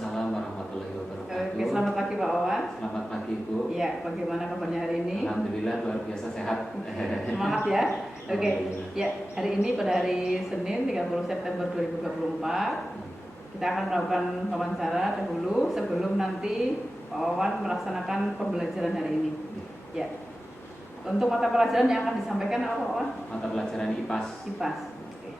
Waalaikumsalam warahmatullahi wabarakatuh. Oke, selamat pagi Pak Wawan. Selamat pagi Bu. Ya, bagaimana kabarnya hari ini? Alhamdulillah luar biasa sehat. Semangat ya. Oke, ya hari ini pada hari Senin 30 September 2024 kita akan melakukan wawancara dahulu sebelum nanti Pak Wawan melaksanakan pembelajaran hari ini. Ya. Untuk mata pelajaran yang akan disampaikan apa Pak Wawan? Mata pelajaran IPAS. IPAS. Oke.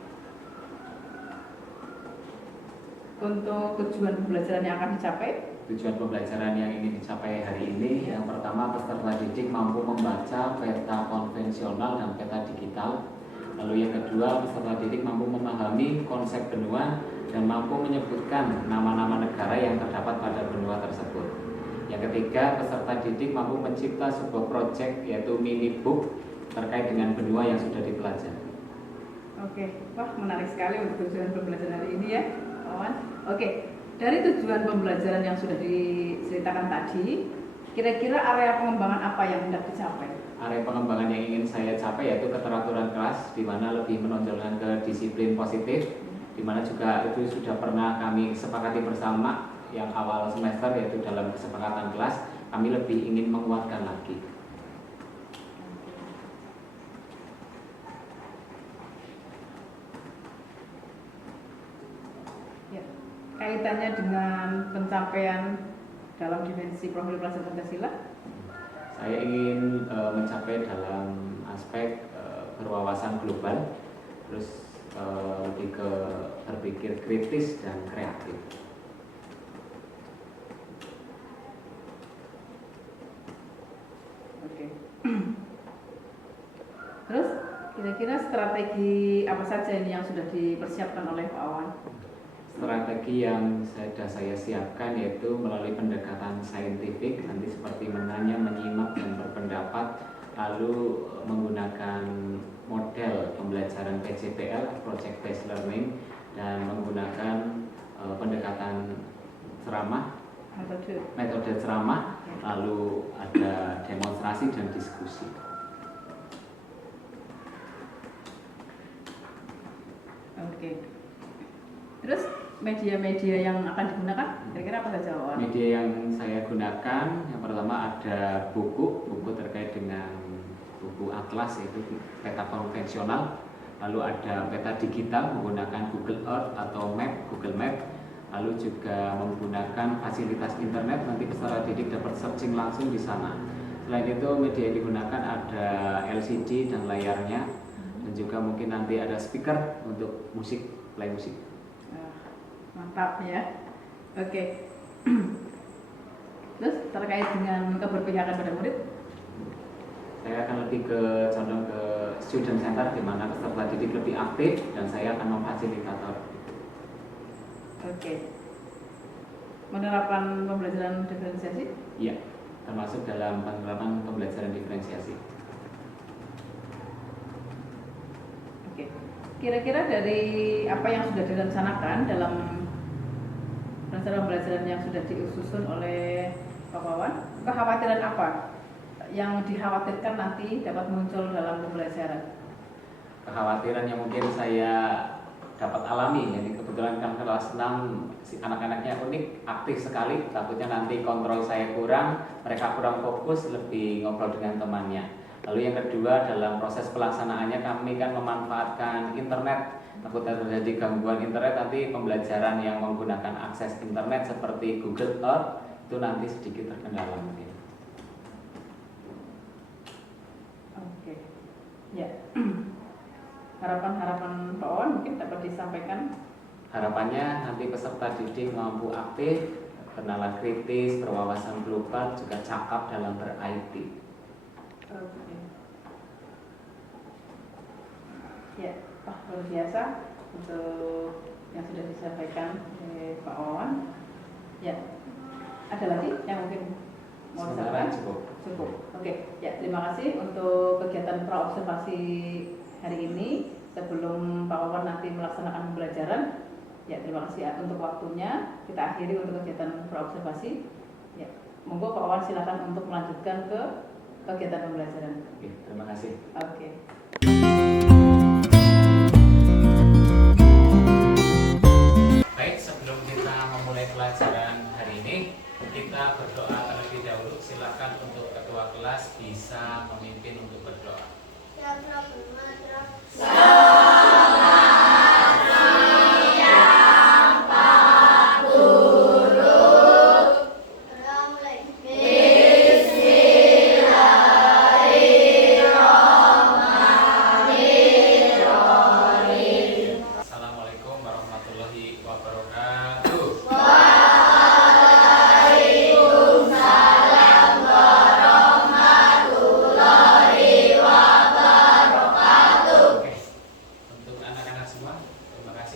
Untuk tujuan pembelajaran yang akan dicapai? Tujuan pembelajaran yang ingin dicapai hari ini, yang pertama peserta didik mampu membaca peta konvensional dan peta digital. Lalu yang kedua, peserta didik mampu memahami konsep benua dan mampu menyebutkan nama-nama negara yang terdapat pada benua tersebut. Yang ketiga, peserta didik mampu mencipta sebuah proyek yaitu mini book terkait dengan benua yang sudah dipelajari. Oke, wah menarik sekali untuk tujuan pembelajaran hari ini ya, kawan. Oke, dari tujuan pembelajaran yang sudah diceritakan tadi, kira-kira area pengembangan apa yang hendak dicapai? Area pengembangan yang ingin saya capai yaitu keteraturan kelas, di mana lebih menonjolkan ke disiplin positif, di mana juga itu sudah pernah kami sepakati bersama yang awal semester, yaitu dalam kesepakatan kelas kami lebih ingin menguatkan lagi. Ya, kaitannya dengan pencapaian dalam dimensi profil pelajar Pancasila? Saya ingin mencapai dalam aspek berwawasan global, terus lebih ke berpikir kritis dan kreatif. Oke. Terus kira-kira strategi apa saja ini yang sudah dipersiapkan oleh Pak Wawan? Strategi yang sudah saya siapkan yaitu melalui pendekatan saintifik, nanti seperti menanya, menyimak, dan berpendapat, lalu menggunakan model pembelajaran PJBL, Project Based Learning, dan menggunakan pendekatan ceramah, metode ceramah, lalu ada demonstrasi dan diskusi. Oke. Terus media-media yang akan digunakan kira-kira apa saja Pak? Media yang saya gunakan yang pertama ada buku terkait dengan buku atlas yaitu peta konvensional, lalu ada peta digital menggunakan Google Earth atau Google Map, lalu juga menggunakan fasilitas internet, nanti peserta didik dapat searching langsung di sana. Selain itu media yang digunakan ada LCD dan layarnya, dan juga mungkin nanti ada speaker untuk musik, play musik. Mantap ya. Oke. Terus terkait dengan keberpihakan pada murid? Saya akan lebih condong ke student center, di mana peserta didik lebih aktif dan saya akan memfasilitator. Oke. Penerapan pembelajaran diferensiasi? Iya, termasuk dalam penerapan pembelajaran diferensiasi. Oke. Kira-kira dari apa yang sudah direncanakan dalam rencana pembelajaran yang sudah disusun oleh Pak Wawan, kekhawatiran apa yang dikhawatirkan nanti dapat muncul dalam pembelajaran? Kekhawatiran yang mungkin saya dapat alami, jadi kebetulan kan kelas 6 si anak-anaknya unik, aktif sekali, takutnya nanti kontrol saya kurang, mereka kurang fokus, lebih ngobrol dengan temannya. Lalu yang kedua, dalam proses pelaksanaannya kami kan memanfaatkan internet, takutnya terjadi gangguan internet, nanti pembelajaran yang menggunakan akses internet seperti Google Earth itu nanti sedikit terkendala mungkin. Oke. Ya. Harapan-harapan Pak Wawan mungkin dapat disampaikan. Harapannya nanti peserta didik mampu aktif, bernalar kritis, berwawasan global, juga cakap dalam ber-IT. Oke. Ya, luar biasa untuk yang sudah disampaikan oleh Pak Wawan. Ya, ada lagi yang mungkin mau disampaikan? Cukup. Oke. Ya, terima kasih untuk kegiatan praobservasi hari ini. Sebelum Pak Wawan nanti melaksanakan pembelajaran, ya terima kasih ya untuk waktunya. Kita akhiri untuk kegiatan praobservasi. Ya, monggo Pak Wawan silakan untuk melanjutkan ke kegiatan pembelajaran. Oke, terima kasih. Oke. Baik, sebelum kita memulai pelajaran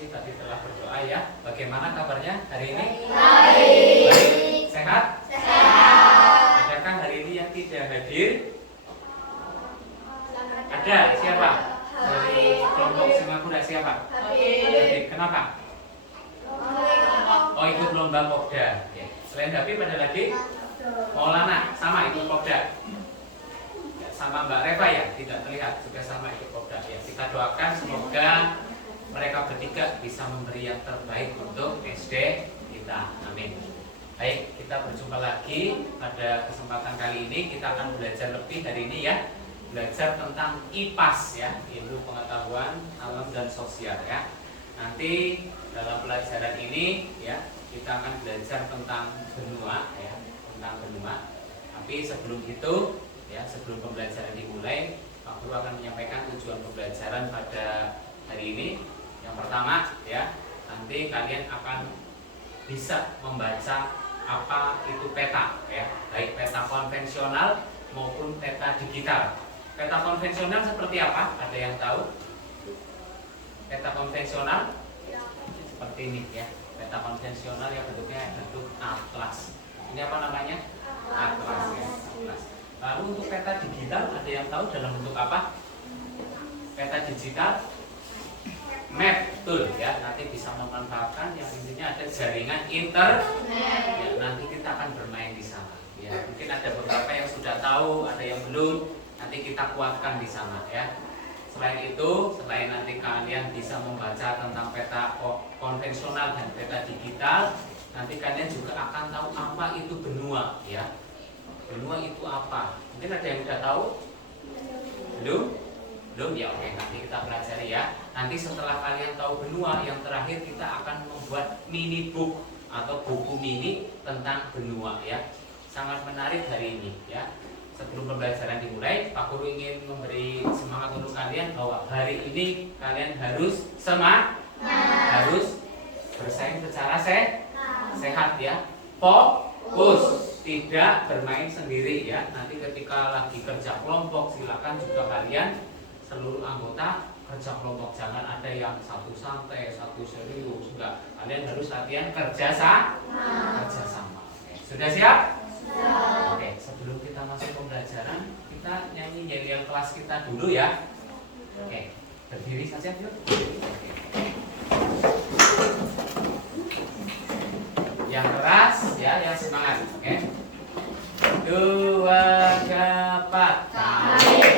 kasih tadi telah berdoa ya. Bagaimana kabarnya hari ini? Baik. Baik. Sehat? Sehat. Adakah hari ini yang tidak hadir? Ada. Siapa? Dari kelompok Singapura siapa? Habib. Kenapa? Oh, ikut lomba Pokda. Ya. Selain Habib ada lagi? Maulana, sama ikut Pokda. Ya, sama Mbak Reva ya, tidak terlihat juga sama ikut Pokda. Ya, kita doakan semoga mereka bertiga bisa memberi yang terbaik untuk SD kita. Amin. Baik, kita berjumpa lagi pada kesempatan kali ini. Kita akan belajar lebih hari ini ya. Belajar tentang IPAS ya, ilmu pengetahuan alam dan sosial ya. Nanti dalam pelajaran ini ya, kita akan belajar tentang benua ya, tentang benua. Tapi sebelum itu ya, sebelum pembelajaran dimulai, Pak Guru akan menyampaikan tujuan pembelajaran pada hari ini. Yang pertama ya, nanti kalian akan bisa membaca apa itu peta ya, baik peta konvensional maupun peta digital. Peta konvensional seperti apa? Ada yang tahu? Peta konvensional seperti ini ya. Peta konvensional yang bentuknya bentuk atlas. Ini apa namanya? Atlas ya. Atlas. Lalu untuk peta digital ada yang tahu dalam bentuk apa? Peta digital map, betul ya. Nanti bisa memanfaatkan yang intinya ada jaringan internet. Ya, nanti kita akan bermain di sana. Ya, mungkin ada beberapa yang sudah tahu, ada yang belum. Nanti kita kuatkan di sana ya. Selain itu, selain nanti kalian bisa membaca tentang peta konvensional dan peta digital, nanti kalian juga akan tahu apa itu benua ya. Benua itu apa? Mungkin ada yang sudah tahu? Belum? Belum ya, oke, nanti kita pelajari ya. Nanti setelah kalian tahu benua, yang terakhir kita akan membuat mini book atau buku mini tentang benua ya. Sangat menarik hari ini ya. Sebelum pembelajaran dimulai, Pak Guru ingin memberi semangat untuk kalian bahwa hari ini kalian harus semangat, harus bersaing secara sehat ya, fokus, tidak bermain sendiri ya. Nanti ketika lagi kerja kelompok, silakan juga kalian seluruh anggota kerja kelompok, jangan ada yang satu santai, satu serius, enggak. Kalian harus latihan kerjasama. Oke. Sudah siap? Oke, sebelum kita masuk pembelajaran, kita nyanyi yel-yel kelas kita dulu ya. Oke, berdiri saja yuk. Yang keras ya, yang semangat. Oke. 2, 4.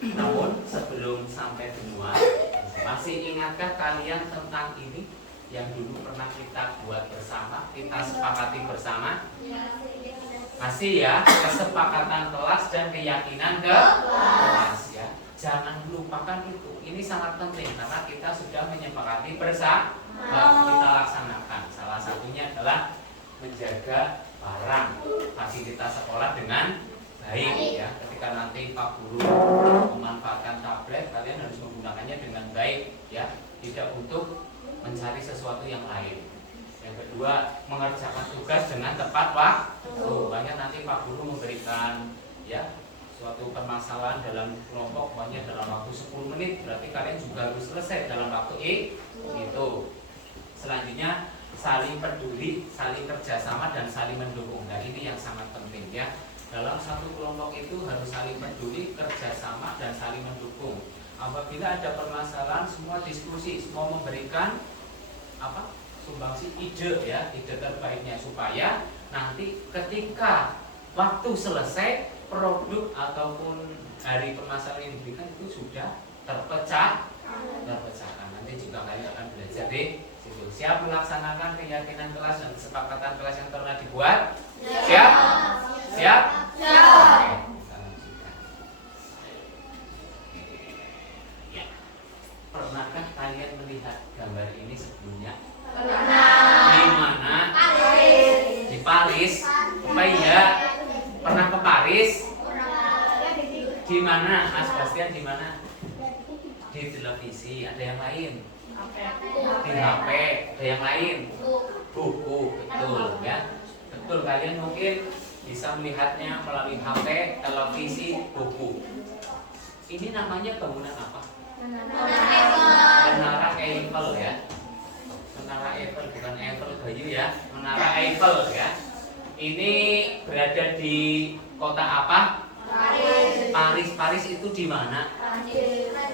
Namun sebelum sampai benua, masih ingatkah kalian tentang ini yang dulu pernah kita buat bersama, kita sepakati bersama? Masih ya, kesepakatan kelas dan keyakinan kelas ya. Jangan lupakan itu. Ini sangat penting karena kita sudah menyepakati bersama, kita laksanakan. Salah satunya adalah menjaga barang fasilitas sekolah dengan baik ya. Ketika nanti Pak Guru memanfaatkan tablet, kalian harus menggunakannya dengan baik ya, tidak untuk mencari sesuatu yang lain. Yang kedua, mengerjakan tugas dengan tepat waktu. Banyak nanti Pak Guru memberikan ya suatu permasalahan dalam kelompok, banyak dalam waktu 10 menit, berarti kalian juga harus selesai dalam waktu itu. Selanjutnya, saling peduli, saling kerjasama dan saling mendukung. Nah, ini yang sangat penting ya. Dalam satu kelompok itu harus saling peduli, kerjasama dan saling mendukung. Apabila ada permasalahan, semua diskusi, semua memberikan sumbangsi ide ya, ide terbaiknya supaya nanti ketika waktu selesai produk ataupun dari permasalahan yang diberikan itu sudah terpecahkan. Nanti juga kalian akan belajar di situ. Siap melaksanakan keyakinan kelas dan kesepakatan kelas yang pernah dibuat? Siap? Siap? Oke. Pernahkah kalian melihat gambar ini sebelumnya? Pernah. Di mana? Paris. Di Paris. Apa iya? Pernah ke Paris? Pernah. Di mana? Mas Bastian di mana? Di televisi. Ada yang lain? Di HP. Ada yang lain? Buku. Betul ya. Betul, kalian mungkin bisa melihatnya melalui HP, televisi, buku. Ini namanya bangunan apa? Menara Eiffel ya. Menara Eiffel, bukan Eiffel Bayu ya. Menara Eiffel ya. Ini berada di kota apa? Paris. Paris itu di mana?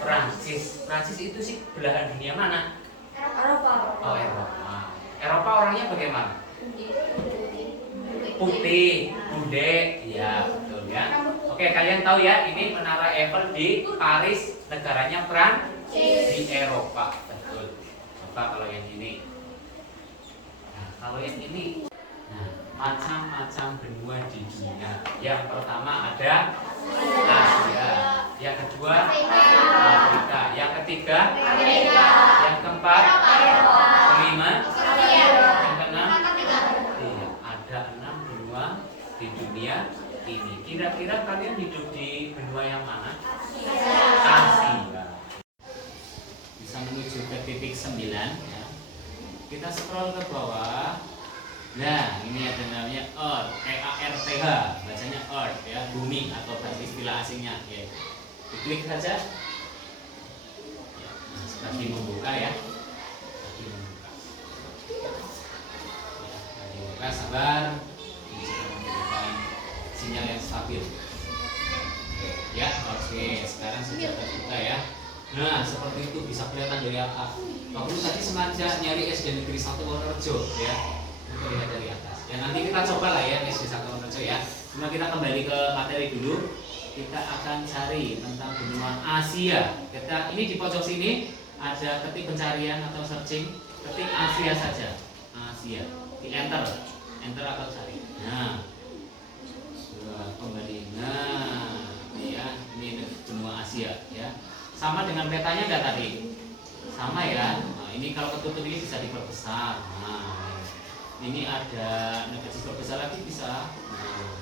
Prancis. Prancis itu sih belahan dunia mana? Eropa. Oh, Eropa. Eropa orangnya bagaimana? Putih, bude, ya betul ya. Oke, kalian tahu ya, ini Menara Eiffel di Paris, negaranya Prancis di Eropa, betul. Coba kalau yang ini. Nah, kalau yang ini, macam-macam benua di dunia. Yang pertama ada Asia, yang kedua Afrika, yang ketiga Amerika, yang keempat kelima, yang keenam ada 6 benua di dunia ini. Kira-kira kalian hidup di benua yang mana? Asia. Bisa menuju ke titik 9 ya. Kita scroll ke bawah. Nah, ini ada namanya Earth, EARTH, bacanya Earth ya, bumi atau bahasa istilah asingnya ya. Diklik saja. Ya, nah, seperti membuka ya. Nah, sabar, ini sudah memberikan sinyal yang stabil. Ya, oke, sekarang sudah terbuka ya. Nah, seperti itu bisa kelihatan dari atas. Waktu tadi sengaja nyari SD Negeri 1 Wonorejo ya, untuk lihat dari atas. Ya nanti kita coba lah ya SD 1 Wonorejo ya. Cuma kita kembali ke materi dulu. Kita akan cari tentang benua Asia. Kita ini di pojok sini ada ketik pencarian atau searching, ketik Asia saja. Asia. Di enter atau cari. Nah, kembali. Nah, ya ini benua Asia ya. Sama dengan petanya enggak tadi? Sama ya. Nah, ini kalau ketutup ini bisa diperbesar. Nah, ini ada diperbesar lagi bisa. Nah,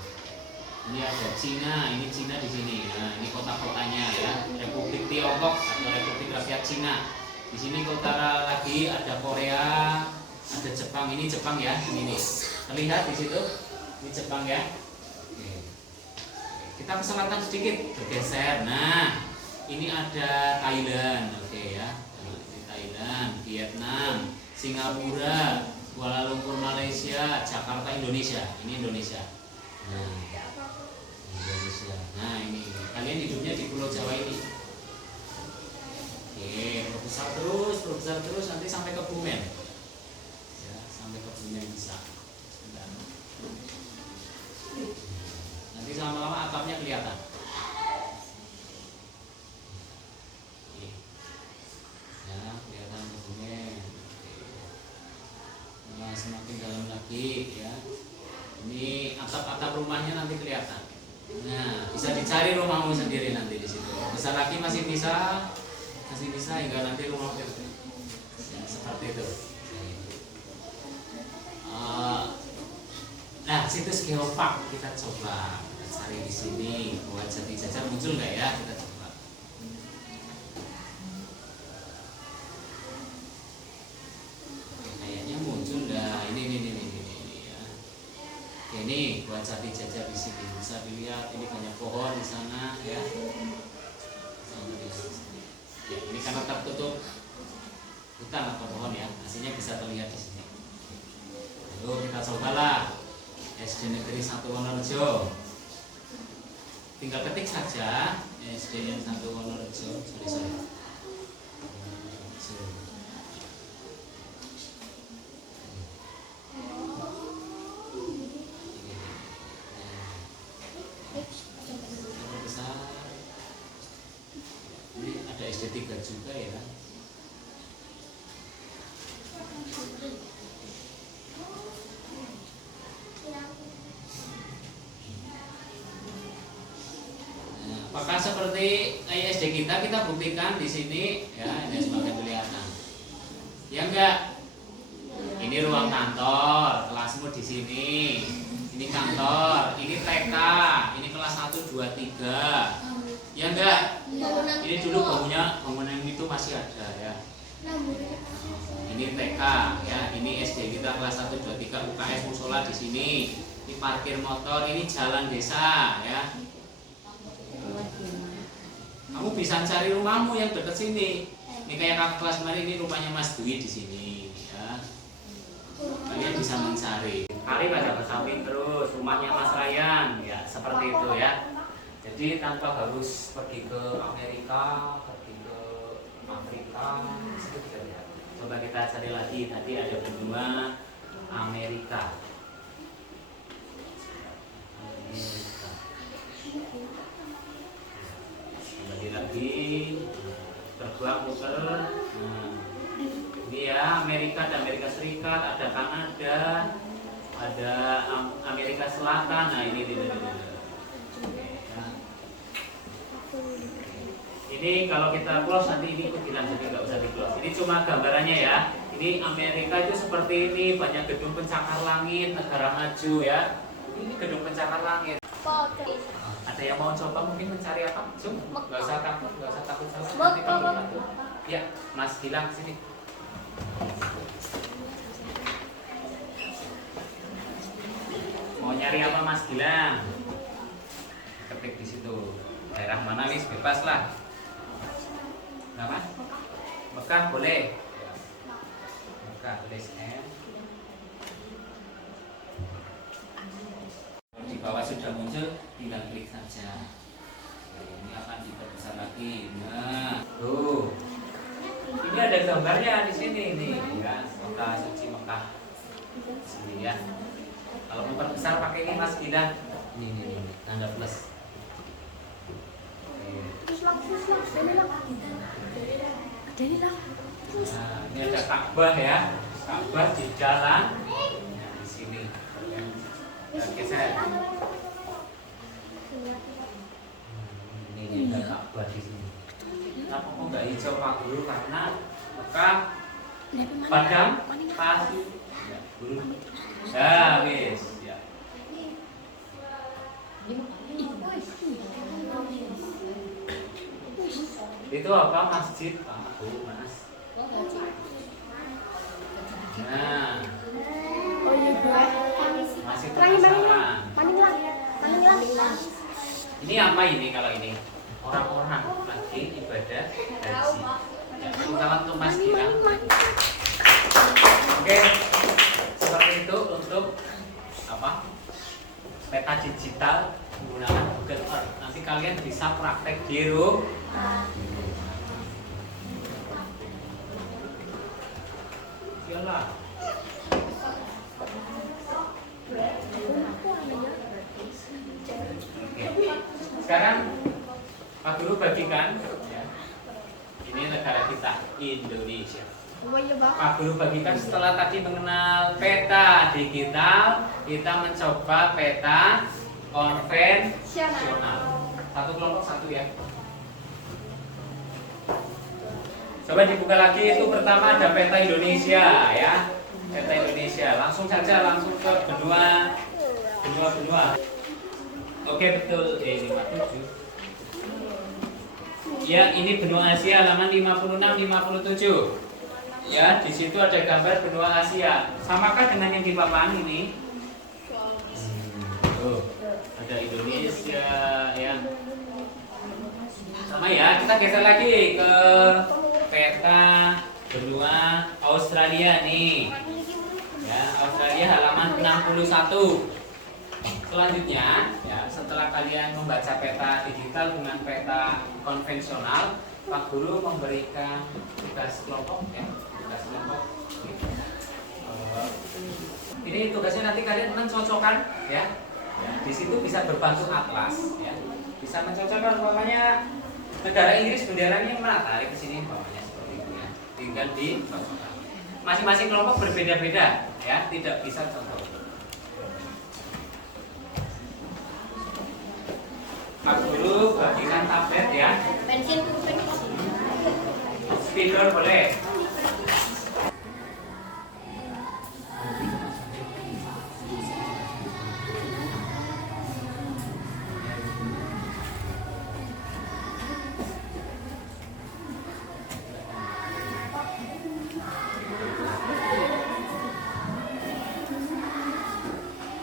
ini ada Cina, ini Cina di sini. Nah, ini kota-kotanya ya. Republik Tiongkok atau Republik Rakyat Cina. Di sini kota lagi ada Korea, ada Jepang. Ini Jepang ya, ini nih. Terlihat di situ. Ini Jepang ya. Oke. Kita ke selatan sedikit, bergeser. Nah, ini ada Thailand, oke ya. Nah, ini Thailand, Vietnam, Singapura, Kuala Lumpur Malaysia, Jakarta Indonesia. Ini Indonesia. Nah, Indonesia. Nah, ini kalian hidupnya di Pulau Jawa ini. Oke, berbesar terus nanti sampai ke Bumen. Ya, sampai ke Bumen bisa. Sebentar. Nanti lama-lama atapnya kelihatan. Kelihatan ke Bumen. Nah, semakin dalam lagi ya. Ini atap-atap rumahnya nanti kelihatan. Nah, bisa dicari rumahmu sendiri nanti di situ. Besar lagi masih bisa hingga nanti rumahmu ya, seperti itu. Nah, situs Geopark kita coba cari di sini. Buat Jati Jajar muncul nggak ya? Kita coba. Kayaknya muncul dah. Ini ya. Oke, ini buat Jati Jajar di sini bisa dilihat. Ini banyak pohon di sana ya. Ya, ini karena tertutup hutan atau pohon ya, hasilnya bisa terlihat di sini. Lalu kita cobalah SD Negeri 1 Wonorejo. Tinggal ketik saja SDN 1 Wonorejo, sorry. Besar. Ini ada SD 3 juga ya. Apakah seperti SD kita buktikan di sini ya, ini sebagai kelihatan. Ya enggak? Ini ruang kantor, kelasmu di sini. Ini kantor, ini TK, ini kelas 1 2 3. Ya enggak? Ini dulu bangunan itu masih ada ya. Ini TK ya, ini SD kita kelas 1 2 3, UKS musola di sini. Ini parkir motor, ini jalan desa ya. Kamu bisa cari rumahmu yang dekat sini. Ini kayak kakak kelas kemarin, ini rumahnya Mas Dwi di sini ya. Kalian bisa mencari. Kali pada kesamping terus rumahnya Mas Ryan ya, seperti itu ya. Jadi tanpa harus pergi ke Amerika, pergi ke Afrika, gitu ya. Coba kita cari lagi, tadi ada benua Amerika. Kembali lagi, terbang muter. Nah, ini ya Amerika dan Amerika Serikat, ada Kanada, ada Amerika Selatan. Nah ini. Ini kalau kita close nanti ini ikut bilang, jadi nggak usah di close. Ini cuma gambarannya ya. Ini Amerika itu seperti ini, banyak gedung pencakar langit, negara maju ya. Ini gedung pencakar langit. Ada yang mau coba mungkin mencari apa? Nggak usah takut salah. Nanti kamu bantu. Ya, Mas Gilang sini. Mau nyari apa Mas Gilang? Ketik di situ. Daerah mana Lis? Bebas lah. Apa? Mekah boleh. Mekah boleh scan. Di bawah sudah muncul, tinggal klik saja. Ini akan diperbesar lagi. Nah, tuh. Ini ada gambarnya di sini nih, ya. Mekah, suci Mekah. Sini ya. Kalau mau perbesar pakai ini Mas Gilang. Ini tanda plus. Nah, ini ada Ka'bah ya. Ka'bah di jalan. Nah, di sini. Oke, saya. Ini ada Ka'bah di sini. Kenapa kok nggak hijau Pak Guru? Karena Mekah padang pasir. Ya, Guru. Ya, wis. Ya. Itu apa masjid Pak Bu Mas? Nah, masih penasaran. Ini apa ini kalau ini? Orang-orang lagi ibadah haji. Ya, terutama untuk Mas Gilang. Oke, seperti itu untuk apa? Peta digital menggunakan Google Earth. Nanti kalian bisa praktek di rumah. Iyalah. Sekarang Pak Guru bagikan ya. Ini negara kita Indonesia. Pak Guru bagikan setelah tadi mengenal peta digital, kita mencoba peta konvensional. Satu kelompok satu ya. Coba dibuka lagi, itu pertama ada peta Indonesia ya. Peta Indonesia. Langsung saja ke benua. Oke betul. 57. Ya, ini benua Asia halaman 56 57. Ya, di situ ada gambar benua Asia. Samakah dengan yang di papan ini? Ada Indonesia ya. Sama ya, kita geser lagi ke peta benua Australia nih. Ya, Australia halaman 61. Selanjutnya, ya, setelah setelah kalian membaca peta digital dengan peta konvensional, Pak Guru memberikan tugas kelompok ya, tugas kelompok. Ini tugasnya nanti kalian mencocokkan ya. Di situ bisa berbantu atlas ya. Bisa mencocokkan umpamanya negara Inggris benderanya mana, tarik ke sini bawahnya seperti itu ya. Tinggal dicocokkan. Masing-masing kelompok berbeda-beda ya, tidak bisa contoh. Pak Guru bagikan tablet ya. Pensil. Spidol boleh.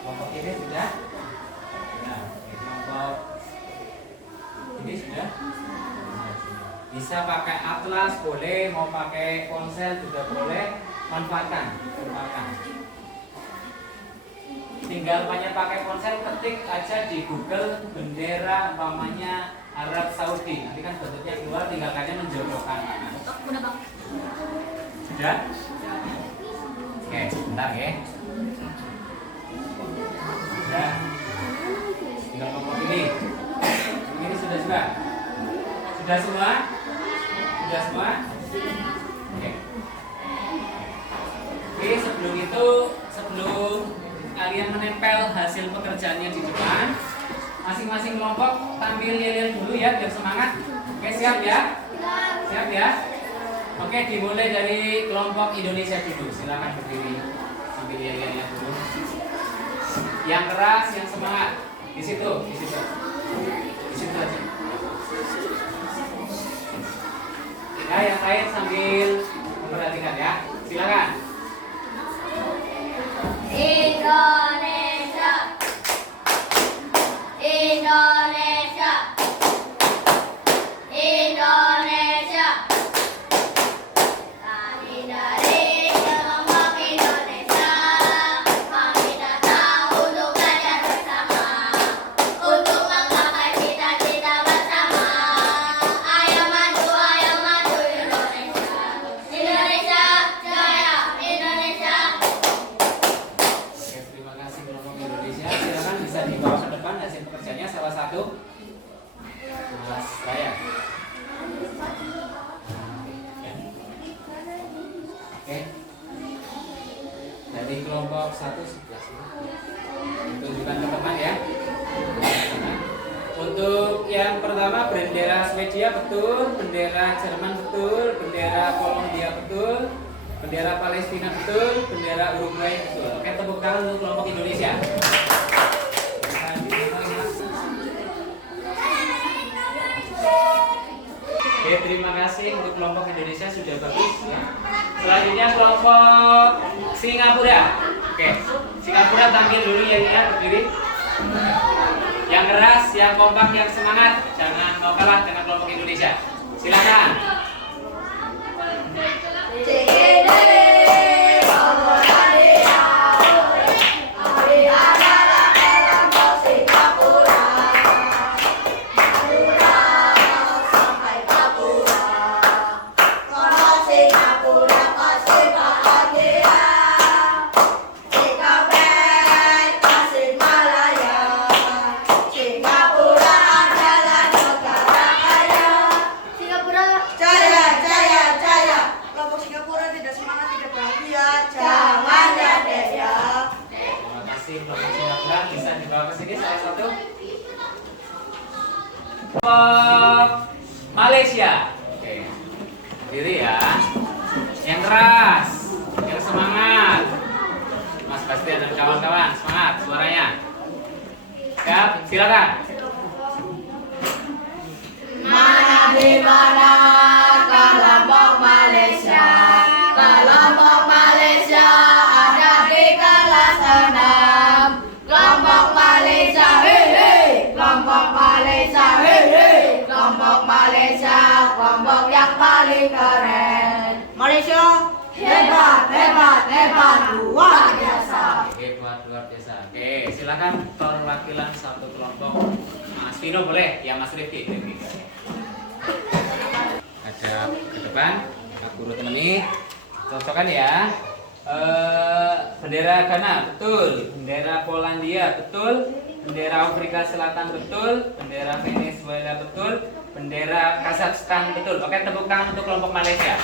Kelompok ini sudah. Nah, kelompok ini sudah. Bisa pakai atlas boleh, mau pakai ponsel juga boleh, manfaatkan. Tinggal banyak pakai ponsel, ketik aja di Google bendera umpamanya Arab Saudi. Nanti kan bentuknya keluar, tinggal kalian menjodohkan. Sudah? Oke, sebentar ya. Sudah. Tinggal kelompok ini. Ini sudah juga. Sudah semua? Sudah semua? Oke. Oke, sebelum itu, sebelum kalian menempel hasil pekerjaannya di depan, masing-masing kelompok tampil yel-yel dulu ya, biar semangat. Oke, siap ya? Siap ya? Oke, dimulai dari kelompok Indonesia dulu. Silakan berdiri sambil yel-yelnya dulu. Yang keras, yang semangat. Di situ, di situ. Di situ aja. Ya, yang lain sambil memperhatikan ya. Silakan. Indonesia. Indonesia. Indonesia. Kami dari kelompok Indonesia. Kami datang untuk belajar bersama, untuk menggapai cita-cita bersama. Ayo maju Indonesia. Indonesia jaya, Indonesia. Oke, terima kasih kelompok Indonesia. Silakan bisa dibawa ke depan hasil pekerjaannya salah satu. Mas Raya. Oke. Dari kelompok 1 sebelah sini. Tunjukkan ke teman ya. Untuk yang pertama bendera Swedia betul, bendera Jerman betul, bendera Kolombia betul, bendera Palestina betul, bendera Uruguay betul. Oke, tepuk tangan untuk kelompok Indonesia. Oke, terima kasih untuk kelompok Indonesia sudah bagus ya. Selanjutnya kelompok Singapura. Oke, Singapura tampil dulu ya, berdiri. Yang keras, yang kompak, yang semangat. Jangan mau kalah dengan kelompok Indonesia. Silakan. Bisa dibawa ke sini salah satu. Kelompok Malaysia. Oke. Berdiri ya. Yang keras, yang semangat. Mas Bastian dan kawan-kawan, semangat suaranya. Siap, silakan. Mana di mana kelompok Malaysia? Kelompok Malaysia ada di kelas 6. Kelompok Malaysia, hei hei. Kelompok Malaysia, hei hei. Kelompok Malaysia, kelompok yang paling keren. Malaysia hebat, hebat, hebat, luar biasa. Hebat luar biasa. Oke, silakan perwakilan satu kelompok Tino boleh, ya Mas Rifki. Ada ke depan, Pak Guru temani. Cocokkan ya. Bendera Ghana betul, bendera Polandia betul, bendera Afrika Selatan betul, bendera Venezuela betul, bendera Kazakhstan betul. Oke, tepuk tangan untuk kelompok Malaysia.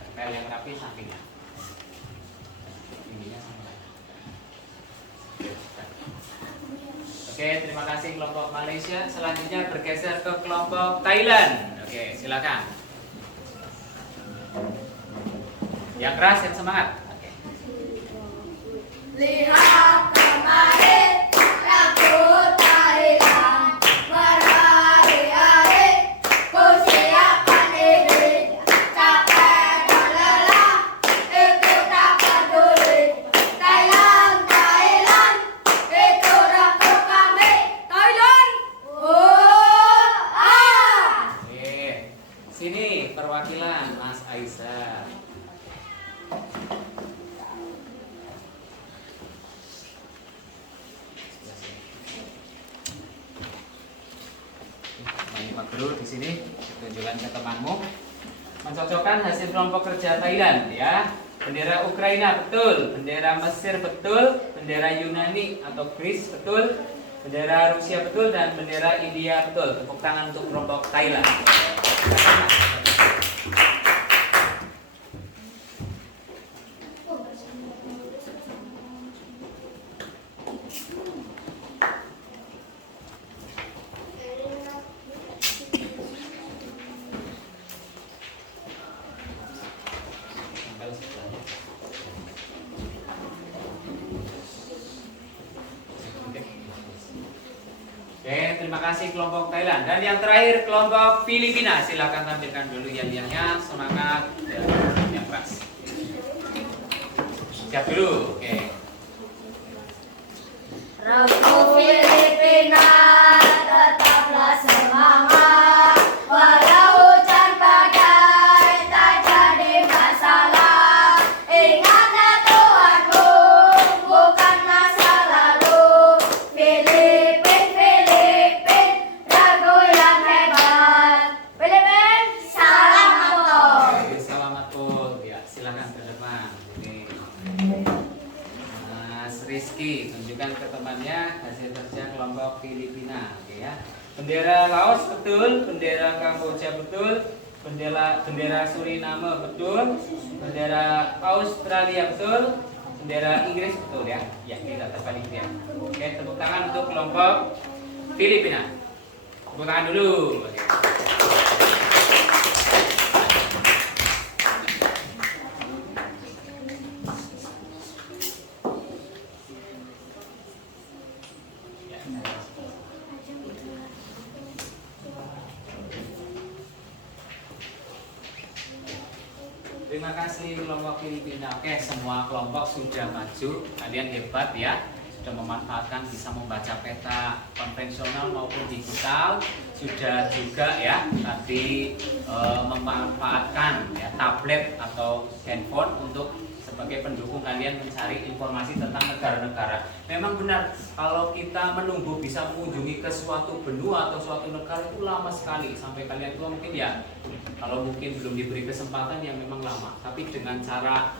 Tempel yang rapi sampingnya. Ininya sama. Oke, terima kasih kelompok Malaysia. Selanjutnya bergeser ke kelompok Thailand. Oke, silakan. Yang keras, yang semangat. Oke. Lihat kemari, rambut Thailand berhari-hari, ku siapkan diri, capek dan lelah, itu tak peduli. Thailand, Thailand, itu rambut kami. Thailand, Oke. Sini perwakilan Mas Aisyah. Ini Pak Guru di sini tunjukkan ke temanmu. Mencocokkan hasil kelompok kerja Thailand ya. Bendera Ukraina betul, bendera Mesir betul, bendera Yunani atau Greece betul, bendera Rusia betul dan bendera India betul. Tepuk tangan untuk kelompok Thailand. Oke, terima kasih kelompok Thailand. Dan yang terakhir kelompok Filipina. Silakan tampilkan dulu yang semangat dan yang keras. Siap dulu. Oke. Rauku Filipina, tetaplah semangat, walau hujan badai tak jadi masalah. Ingatlah Tuhanmu, bukan masa lalu. Filipin, lagu yang hebat. Filipin, salam motor. Oke, selamat ya. Silakan ke depan. Oke. Mas Rizky, tunjukkan ke temannya hasil kerja kelompok Filipina. Oke ya. Bendera Laos betul, bendera Kamboja betul, bendera Suriname betul, bendera Australia betul, bendera Inggris betul ya. Ya, tidak terbalik ya. Oke, tepuk tangan untuk kelompok Filipina. Tepuk tangan dulu. Oke. Terima kasih kelompok Filipina. Oke, semua kelompok sudah maju. Kalian hebat ya. Sudah memanfaatkan, bisa membaca peta konvensional maupun digital. Sudah juga ya tadi memanfaatkan ya, tablet atau handphone untuk sebagai pendukung kalian mencari informasi tentang negara-negara. Memang benar, kalau kita menunggu bisa mengunjungi ke suatu benua atau suatu negara itu lama sekali. Sampai kalian tua mungkin ya, kalau mungkin belum diberi kesempatan yang memang lama. Tapi dengan cara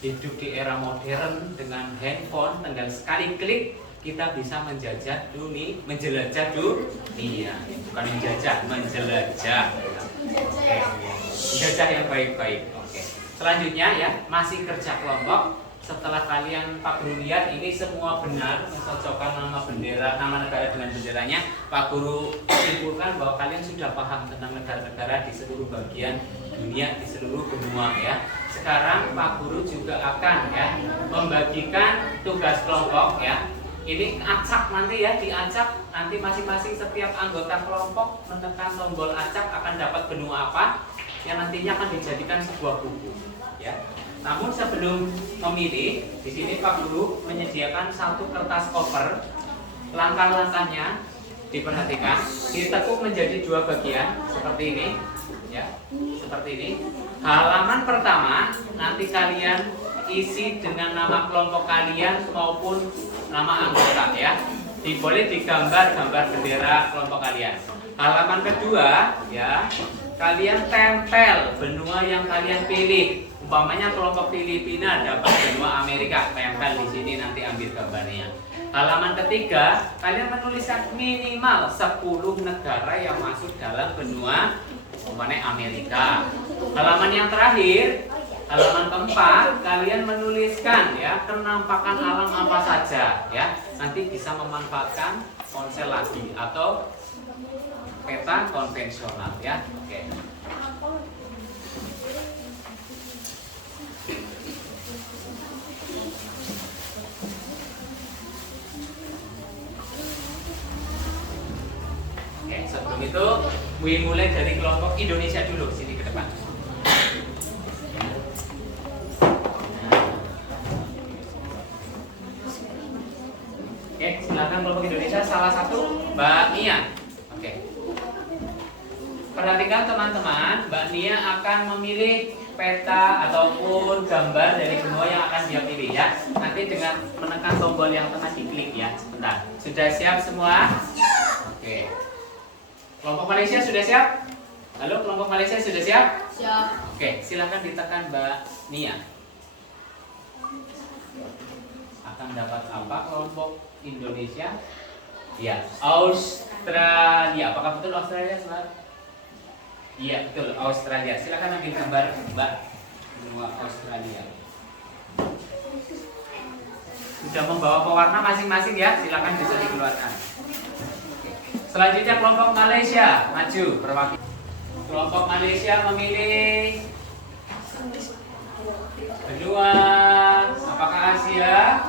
hidup di era modern dengan handphone, tinggal sekali klik kita bisa menjelajah dunia, bukan menjajah, menjelajah. Oke. Menjajah yang baik-baik. Oke. Selanjutnya ya, masih kerja kelompok. Setelah kalian Pak Guru lihat ini semua benar, mencocokkan nama bendera, nama negara dengan benderanya, Pak Guru simpulkan bahwa kalian sudah paham tentang negara-negara di seluruh bagian dunia, di seluruh benua ya. Sekarang Pak Guru juga akan ya membagikan tugas kelompok ya. Ini acak nanti ya, diacak nanti masing-masing setiap anggota kelompok menekan tombol acak akan dapat benua apa yang nantinya akan dijadikan sebuah buku ya. Namun sebelum memilih, di sini Pak Guru menyediakan satu kertas koper. Langkah-langkahnya diperhatikan, ditekuk menjadi dua bagian seperti ini. ya, seperti ini. Halaman pertama nanti kalian isi dengan nama kelompok kalian maupun nama anggota ya. Boleh digambar gambar bendera kelompok kalian. Halaman kedua ya, kalian tempel benua yang kalian pilih. Umpamanya kelompok Filipina dapat benua Amerika, tempel di sini nanti ambil gambarnya. Halaman ketiga, kalian menuliskan minimal 10 negara yang masuk dalam benua umpamanya Amerika. Halaman yang terakhir, halaman keempat, kalian menuliskan ya kenampakan alam apa saja ya. Nanti bisa memanfaatkan konstelasi atau peta konvensional ya. Oke. Oke, sebelum itu mulai dari kelompok Indonesia dulu, sini ke depan. Oke, silakan kelompok Indonesia salah satu Mbak Nia. Oke. Perhatikan teman-teman, Mbak Nia akan memilih peta ataupun gambar dari benua yang akan dia pilih ya. Nanti dengan menekan tombol yang tengah diklik ya. Sebentar. Sudah siap semua? Oke. Kelompok Malaysia sudah siap? Halo, kelompok Malaysia sudah siap? Siap. Oke, silakan ditekan Mbak Nia. Akan dapat apa kelompok Indonesia? Ya, Australia. Apakah betul Australia, Mbak? Iya, betul Australia. Silakan ambil gambar Mbak benua Australia. Sudah membawa pewarna masing-masing ya, silakan bisa dikeluarkan. Selanjutnya kelompok Malaysia, maju perwakilan. Kelompok Malaysia memilih benua apakah Asia?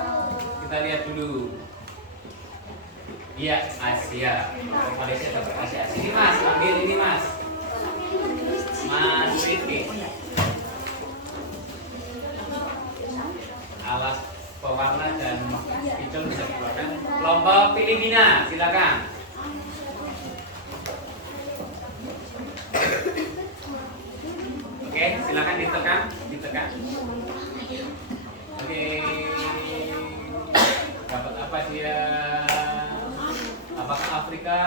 Kita lihat dulu. Iya, Asia. Kelompok Malaysia dapat Asia. Sini Mas, ambil ini Mas. Mas Rifki. Alas pewarna dan spidol bisa dikeluarkan. Kelompok Filipina, silakan. Oke, silakan ditekan. Oke, dapat apa dia? Apakah Afrika?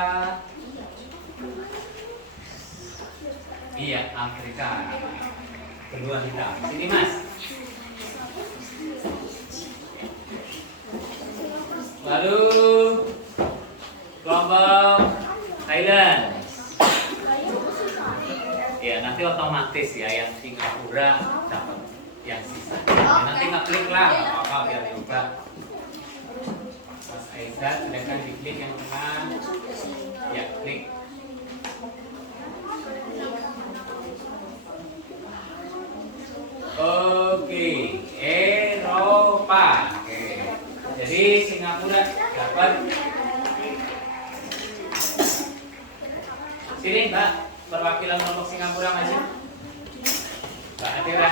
Iya, Afrika. Benua hitam. Sini Mas. Lalu kelompok Thailand. Ya, nanti otomatis ya yang Singapura dapat yang sisa. Ya, nanti ngeklik lah, nggak apa-apa biar coba. Mas Aisyah, silakan diklik yang tengah. Ya, klik. Oke, Eropa. Oke. Jadi Singapura dapat. Sini, Mbak. Perwakilan kelompok Singapura maju. Mbak Adira.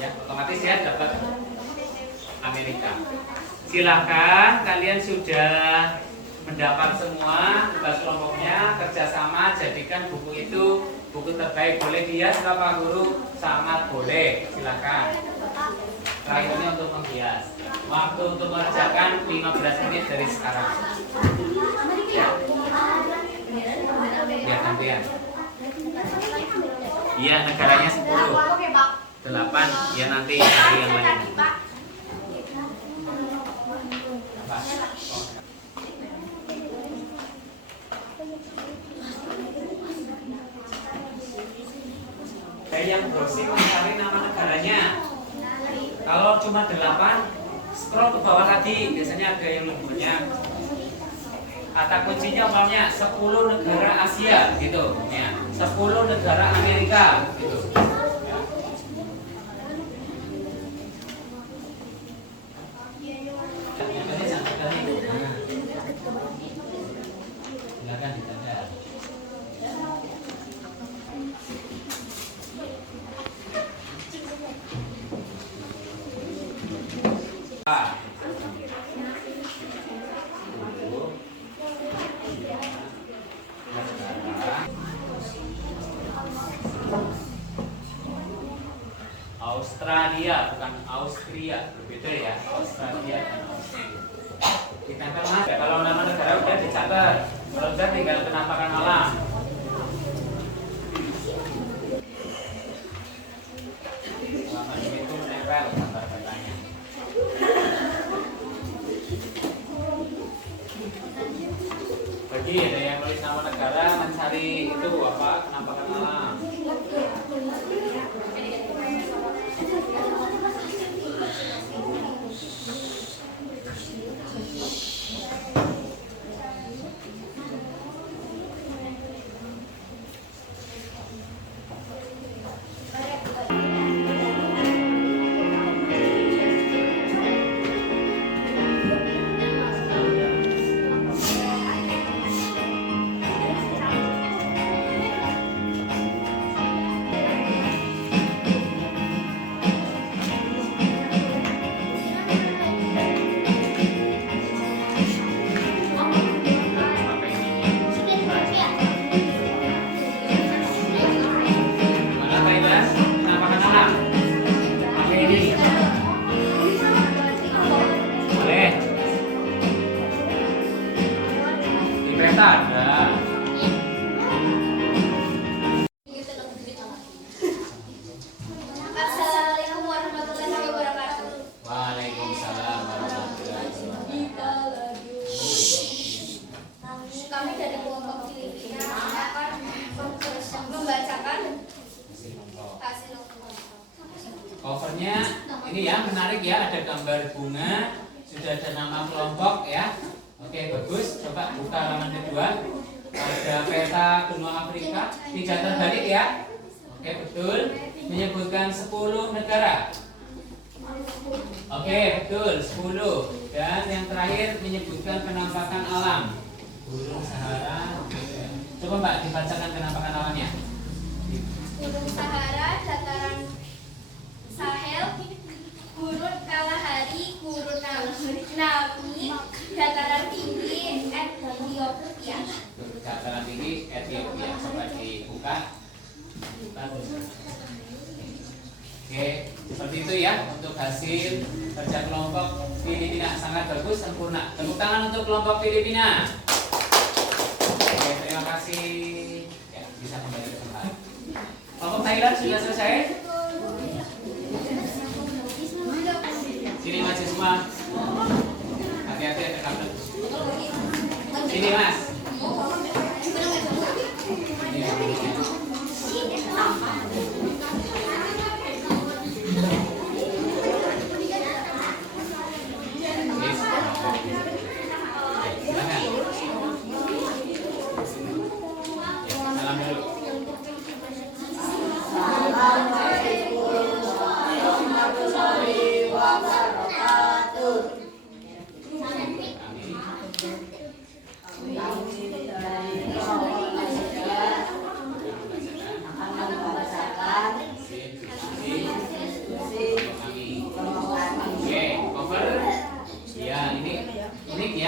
Ya, otomatis ya dapat Amerika. Silakan, kalian sudah mendapat semua tugas kelompoknya, kerjasama, jadikan buku itu buku terbaik. Boleh dihias Bapak Guru? Sangat boleh, silakan. Terakhirnya untuk menghias. Waktu untuk mengerjakan 15 menit dari sekarang. Ya, ya gantian. Iya, negaranya 10. 8, ya nanti dari yang lain. Kayak yang browsing mencari nama negaranya. Kalau cuma 8, scroll ke bawah lagi, biasanya ada yang lebih banyak. Kata kuncinya umpamanya 10 negara Asia gitu, ya. 10 negara Amerika gitu. Ya. Silakan ditanda. Australia, bukan Austria, berbeda ya. Australia dan Austria. Ditempel mas. Kalau nama negara udah dicatat, kalau udah tinggal penampakan alam. Selama ini itu menempel gambar petanya. Bagi ada yang nulis nama negara, mencari itu apa penampakan alam. Mana Pak Ibas? Penampakan alam. Pakai ini. Boleh. Di peta ada. Assalamualaikum warahmatullahi wabarakatuh. Waalaikumsalam warahmatullahi wabarakatuh. Kami dari kelompok Filipina akan membacakan hasil Covernya ini ya menarik ya, ada gambar bunga, sudah ada nama kelompok ya. Oke bagus, coba buka halaman kedua. Ada peta benua Afrika, tidak terbalik ya. Oke betul, menyebutkan 10 negara. Oke betul 10. Dan yang terakhir menyebutkan penampakan alam. Gunung Sahara. Coba Mbak dibacakan penampakan alamnya. Gunung Sahara, dataran Sahel, Gurun Kalahari, Gurun Nami, dataran tinggi Ethiopia. Dataran tinggi Ethiopia. Coba dibuka. Oke, seperti itu ya untuk hasil kerja kelompok Filipina. Sangat bagus, sempurna. Tepuk tangan untuk kelompok Filipina. Oke, terima kasih. Ya, bisa kembali ke tempat. Kelompok Thailand sudah selesai? Sini mas semua. Hati-hati ada kabel. Sini mas.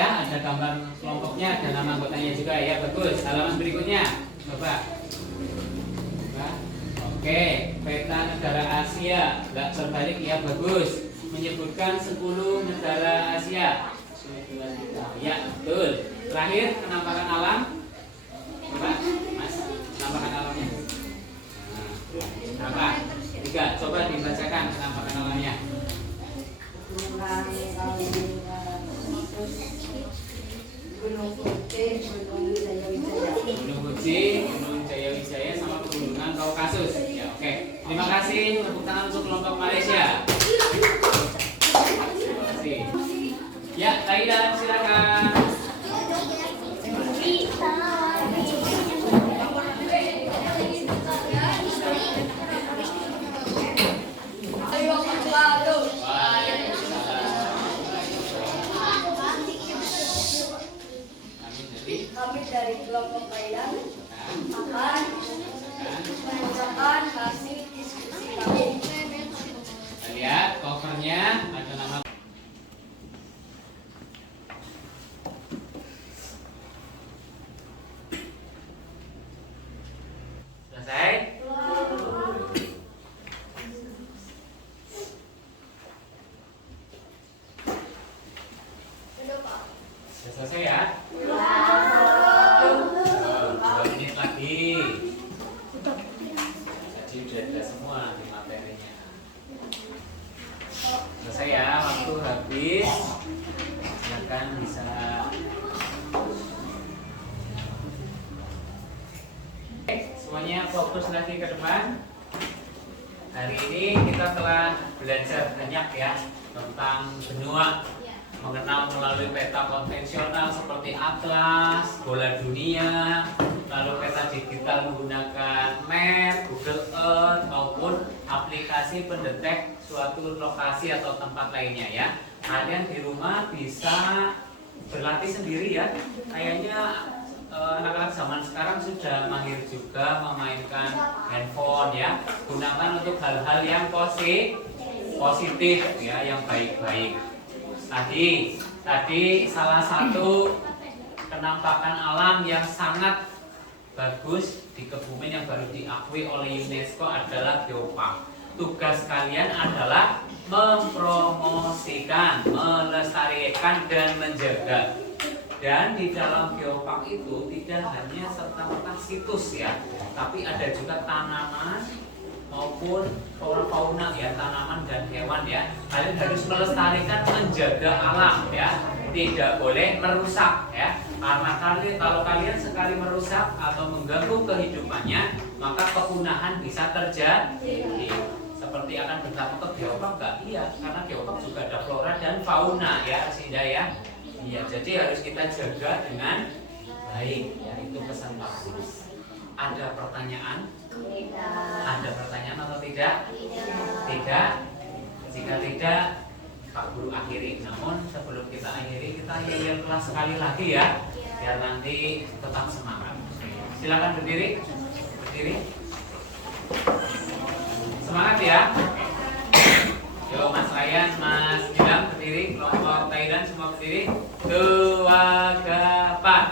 Ada gambar kelompoknya, ada nama anggotanya juga ya, bagus. Halaman berikutnya, coba. Oke, peta negara Asia, nggak terbalik ya, bagus. Menyebutkan 10 negara Asia. Ya, betul. Terakhir penampakan alam. Coba, Mas, penampakan alamnya. Berapa? 3. Coba dibacakan penampakan alamnya. Gunung Putih, Gunung Jayawijaya. Gunung Fuji, Gunung Jayawijaya, sama pegunungan Kaukasus. Ya, oke. Terima kasih. Tepuk tangan untuk kelompok Malaysia. Terima kasih. Ya, Thailand silakan. Kami dari kelompok Thailand akan menunjukkan hasil diskusi kami. Lihat covernya ada nama. sudah ada semua di materinya. Selesai ya, waktu habis. Silakan bisa. Oke, semuanya fokus lagi ke depan. Hari ini kita telah belajar banyak ya tentang benua, mengenal melalui peta konvensional seperti atlas, bola dunia, lalu peta digital menggunakan map, Google Earth maupun aplikasi pendetek suatu lokasi atau tempat lainnya ya. Kalian di rumah bisa berlatih sendiri ya. Kayaknya anak-anak zaman sekarang sudah mahir juga memainkan handphone ya. Gunakan untuk hal-hal yang positif ya, yang baik-baik. Tadi salah satu penampakan alam yang sangat bagus di Kebumen yang baru diakui oleh UNESCO adalah geopark. Tugas kalian adalah mempromosikan, melestarikan dan menjaga. Dan di dalam geopark itu tidak hanya serta-merta situs ya, tapi ada juga tanaman maupun fauna ya, tanaman dan hewan ya. Kalian harus melestarikan, menjaga alam ya, tidak boleh merusak ya. Karena kalau kalian sekali merusak atau mengganggu kehidupannya, maka kepunahan bisa terjadi. Seperti akan berdampak ke geopark nggak? Iya, karena geopark juga ada flora dan fauna ya, Sinda ya. Iya, jadi harus kita jaga dengan baik ya, itu pesan bagus. Ada pertanyaan? Ada pertanyaan atau tidak? Tidak. Jika tidak, Pak Guru akhiri. Namun sebelum kita akhiri, kita yel kelas sekali lagi ya, biar nanti tetap semangat. Silakan berdiri. Berdiri. Semangat ya. Yo, Mas Ryan, Mas Gilang berdiri, kelompok Thailand semua berdiri. Dua, empat.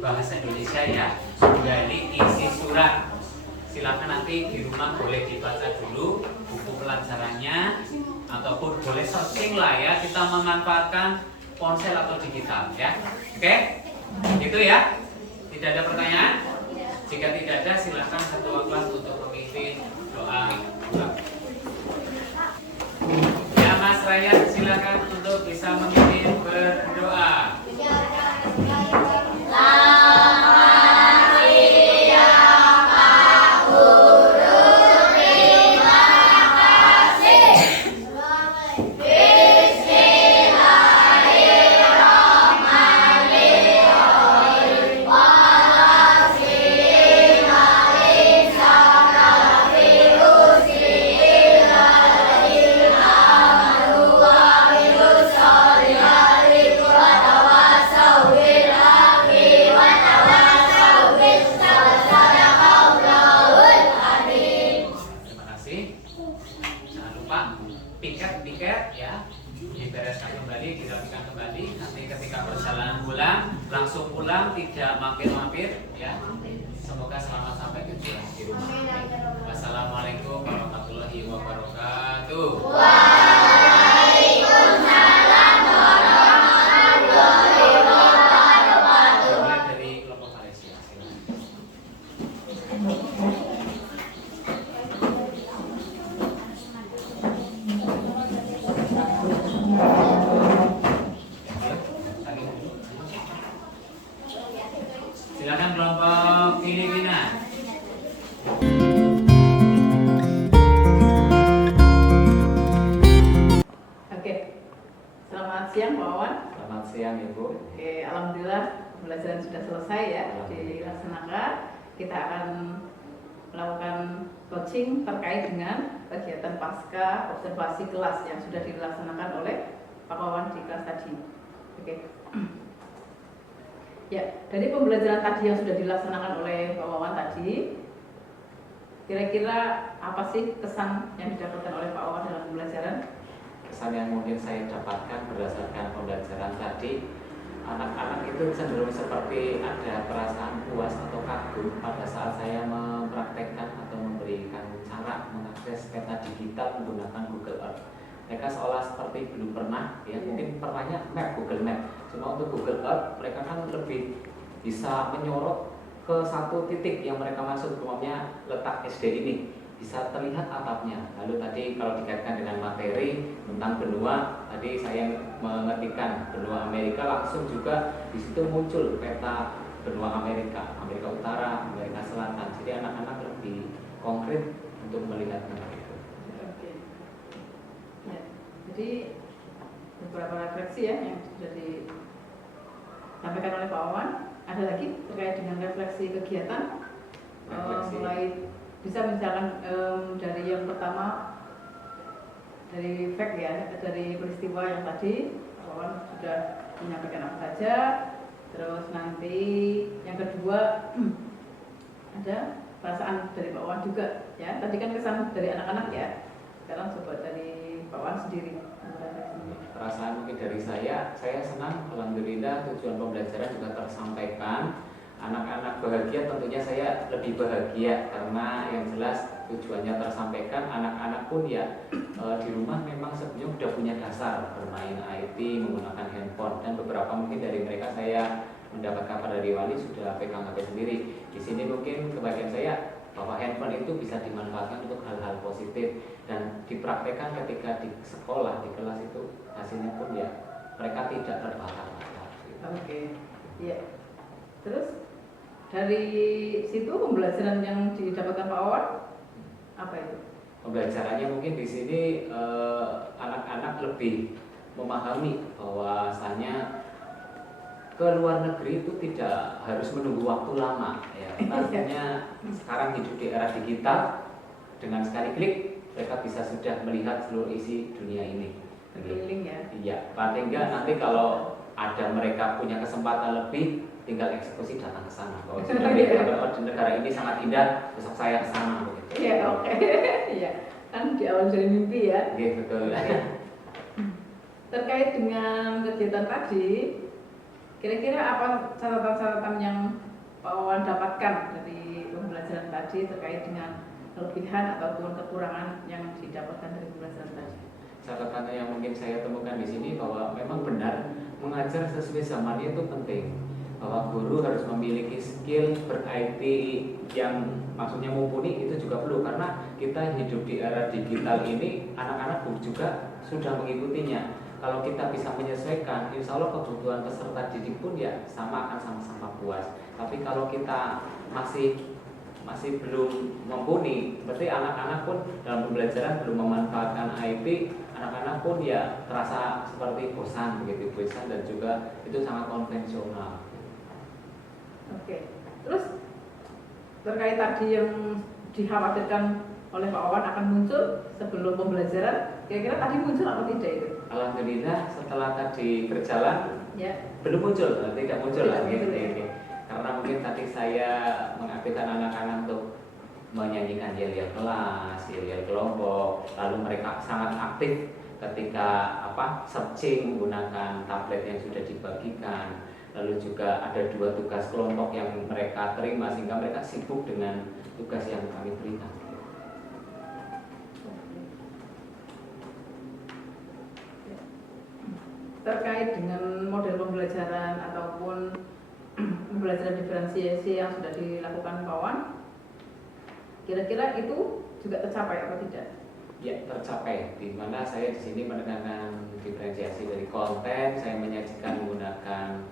Bahasa Indonesia ya, dari isi surat. Silakan nanti di rumah boleh dibaca dulu buku pelajarannya, ataupun boleh searching lah ya, kita memanfaatkan ponsel atau digital ya. Oke? Itu ya. Tidak ada pertanyaan? Jika tidak ada, silakan ketua kelas untuk memimpin doa. Ya, Mas Ryan, silakan untuk bisa memimpin berdoa. Piket ya, dibereskan kembali, dirapikan kembali. Nanti ketika perjalanan pulang, langsung pulang, tidak mampir-mampir ya. Semoga selamat sampai tujuan di rumah. Wassalamualaikum warahmatullahi wabarakatuh. Waalaikumsalam warahmatullahi wabarakatuh. pembelajaran sudah selesai ya dilaksanakan, kita akan melakukan coaching terkait dengan kegiatan pasca observasi kelas yang sudah dilaksanakan oleh Pak Wawan di kelas tadi. Oke. Ya, dari pembelajaran tadi yang sudah dilaksanakan oleh Pak Wawan tadi, kira-kira apa sih kesan yang didapatkan oleh Pak Wawan dalam pembelajaran? Kesan yang mungkin saya dapatkan berdasarkan pembelajaran tadi, anak-anak itu cenderung seperti ada perasaan puas atau kagum pada saat saya mempraktekkan atau memberikan cara mengakses peta digital menggunakan Google Earth. Mereka seolah seperti belum pernah, ya mungkin pernahnya map, Google Map. Cuma untuk Google Earth mereka kan lebih bisa menyorot ke satu titik yang mereka maksud, umumnya letak SD ini bisa terlihat atapnya. Lalu tadi kalau dikaitkan dengan materi tentang benua, tadi saya mengetikkan benua Amerika, langsung juga di situ muncul peta benua Amerika, Amerika Utara, Amerika Selatan. Jadi anak-anak lebih konkret untuk melihatnya. Jadi beberapa refleksi ya yang sudah disampaikan oleh Pak Wawan. Ada lagi terkait dengan refleksi kegiatan. Mulai bisa misalkan dari yang pertama dari fact ya, dari peristiwa yang tadi Pak Wawan sudah menyampaikan apa saja. Terus nanti yang kedua ada perasaan dari Pak Wawan juga ya. Tadi kan kesan dari anak-anak ya. Sekarang coba dari Pak Wawan sendiri. Perasaan mungkin dari saya senang, alhamdulillah tujuan pembelajaran juga tersampaikan. Anak-anak bahagia, tentunya saya lebih bahagia karena yang jelas tujuannya tersampaikan. Anak-anak pun ya di rumah memang sebelumnya sudah punya dasar bermain IT, menggunakan handphone, dan beberapa mungkin dari mereka saya mendapat kabar dari wali sudah pegang HP sendiri. Di sini mungkin kebagian saya bahwa handphone itu bisa dimanfaatkan untuk hal-hal positif dan dipraktekkan ketika di sekolah, di kelas itu hasilnya pun ya mereka tidak terbakar-bakar. Oke, iya. Terus dari situ pembelajaran yang didapatkan Pak Wawan apa itu? Pembelajarannya mungkin di sini anak-anak lebih memahami bahwasanya ke luar negeri itu tidak harus menunggu waktu lama ya. Artinya sekarang hidup di era digital, dengan sekali klik mereka bisa sudah melihat seluruh isi dunia ini. Keliling ya. Iya, paling enggak nanti kalau ada mereka punya kesempatan lebih, tinggal eksekusi datang ke sana. Kalau di negara ini sangat indah, besok saya ke sana begitu. Iya, oke. Iya. Kan di awal dari mimpi ya. Iya, betul. Terkait dengan kegiatan tadi, kira-kira apa catatan-catatan yang Pak Wawan dapatkan dari pembelajaran tadi terkait dengan kelebihan ataupun kekurangan yang didapatkan dari pembelajaran tadi? Catatan yang mungkin saya temukan di sini bahwa memang benar mengajar sesuai zamannya itu penting. Bahwa guru harus memiliki skill ber-IT yang maksudnya mumpuni, itu juga perlu karena kita hidup di era digital ini, anak-anak juga sudah mengikutinya. Kalau kita bisa menyesuaikan, insya Allah kebutuhan peserta didik pun ya sama akan sama-sama puas. Tapi kalau kita masih belum mumpuni, berarti anak-anak pun dalam pembelajaran belum memanfaatkan IT, anak-anak pun ya terasa seperti bosan begitu, bosan dan juga itu sangat konvensional. Oke, terus terkait tadi yang dikhawatirkan oleh Pak Wawan akan muncul sebelum pembelajaran, kira-kira tadi muncul atau tidak itu? Alhamdulillah setelah tadi berjalan Ya. belum muncul, tidak muncul Tidak lagi. muncul, ya. Karena mungkin tadi saya mengaktifkan anak-anak untuk menyanyikan yel-yel kelas, yel-yel kelompok, lalu mereka sangat aktif ketika searching menggunakan tablet yang sudah dibagikan. Lalu juga ada 2 tugas kelompok yang mereka terima sehingga mereka sibuk dengan tugas yang kami berikan. Terkait dengan model pembelajaran ataupun pembelajaran diferensiasi yang sudah dilakukan Pak Wawan, kira-kira itu juga tercapai atau tidak? Ya, tercapai. Di mana saya di sini menekankan diferensiasi dari konten, saya menyajikan menggunakan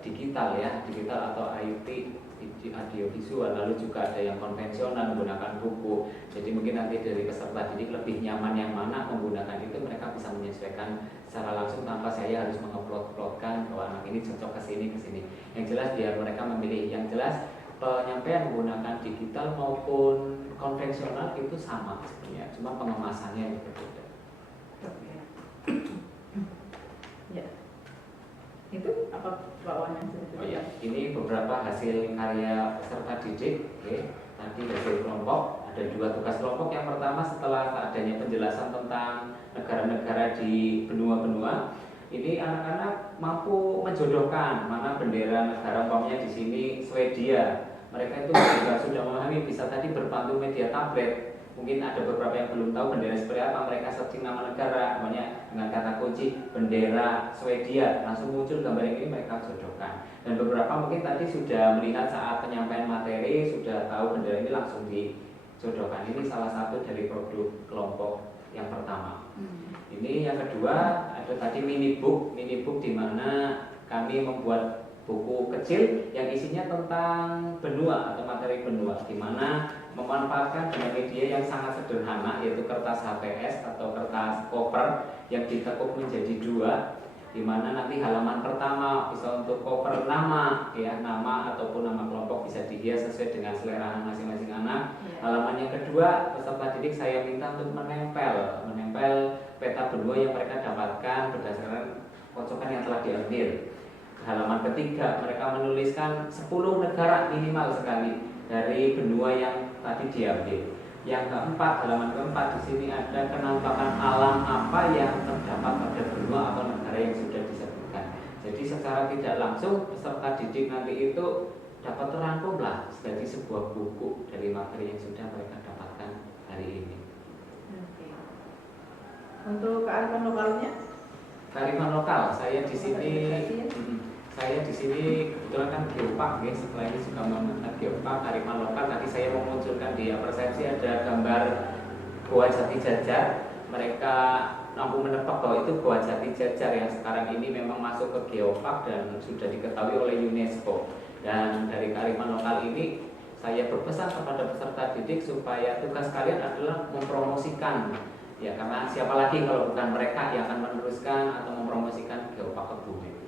digital ya, digital atau IT, audiovisual, lalu juga ada yang konvensional menggunakan buku. Jadi mungkin nanti dari peserta didik lebih nyaman yang mana menggunakan itu, mereka bisa menyesuaikan secara langsung tanpa saya harus mengupload-uploadkan bahwa anak ini cocok ke sini. Yang jelas biar mereka memilih. Yang jelas penyampaian menggunakan digital maupun konvensional itu sama sebenarnya, cuma pengemasannya yang berbeda. Ya. Itu apa bawaan yang sudah Oh ya, ini beberapa hasil karya peserta didik. Oke, tadi hasil kelompok, ada 2 tugas kelompok. Yang pertama, setelah adanya penjelasan tentang negara-negara di benua-benua, ini anak-anak mampu menjodohkan mana bendera negara. Umpamanya di sini Swedia, mereka itu juga sudah memahami, bisa tadi berpantu media tablet. Mungkin ada beberapa yang belum tahu bendera seperti apa, mereka searching nama negara, namanya dengan kata kunci bendera Swedia, langsung muncul gambar ini, mereka jodohkan. Dan beberapa mungkin tadi sudah melihat saat penyampaian materi, sudah tahu bendera ini, langsung dijodohkan. Ini salah satu dari produk kelompok yang pertama. Ini yang kedua, ada tadi mini book di mana kami membuat buku kecil yang isinya tentang benua atau materi benua, di mana memanfaatkan dengan media yang sangat sederhana, yaitu kertas HPS atau kertas cover yang ditekuk menjadi 2, di mana nanti halaman pertama bisa untuk cover nama ya, nama ataupun nama kelompok bisa dihias sesuai dengan selera masing-masing anak. Halaman yang kedua, peserta didik saya minta untuk menempel peta benua yang mereka dapatkan berdasarkan kocokan yang telah diambil. Halaman ketiga, mereka menuliskan 10 negara minimal sekali dari benua yang tadi diambil. Yang keempat, halaman keempat, di sini ada penampakan alam apa yang terdapat pada benua atau negara yang sudah disebutkan. Jadi secara tidak langsung peserta didik nanti itu dapat terangkumlah sebagai sebuah buku dari materi yang sudah mereka dapatkan hari ini. Oke. Untuk kearifan lokalnya? Kearifan lokal, saya di sini kebetulan kan geopark ya, setelah ini juga mengangkat geopark, kearifan lokal. Tadi saya memunculkan di persepsi ada gambar Goa Jati Jajar. Mereka mampu menebak bahwa itu Goa Jati Jajar yang sekarang ini memang masuk ke geopark dan sudah diketahui oleh UNESCO. Dan dari kearifan lokal ini saya berpesan kepada peserta didik supaya tugas kalian adalah mempromosikan ya, karena siapa lagi kalau bukan mereka yang akan meneruskan atau mempromosikan geopark Kebumen.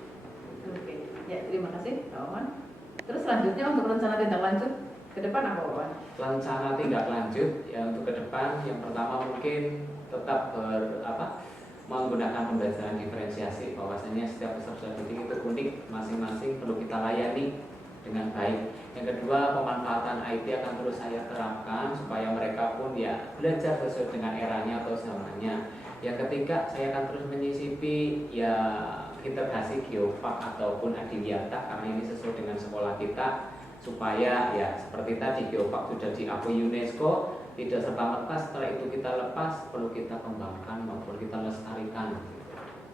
Oke, ya terima kasih Pak Wawan. Terus selanjutnya untuk rencana tindak lanjut ke depan apa Wawan? Rencana tindak lanjut ya untuk ke depan, yang pertama mungkin tetap menggunakan pembelajaran diferensiasi, bahwasanya setiap peserta didik itu unik, masing-masing perlu kita layani dengan baik. Yang kedua, pemanfaatan IT akan terus saya terapkan supaya mereka pun ya belajar sesuai dengan eranya atau zamannya. Yang ketiga, saya akan terus menyisipi ya integrasi geopark ataupun adiwiyata, karena ini sesuai dengan sekolah kita, supaya ya seperti tadi geopark sudah diakui UNESCO, tidak serta-merta setelah itu kita lepas, perlu kita kembangkan maupun kita lestarikan.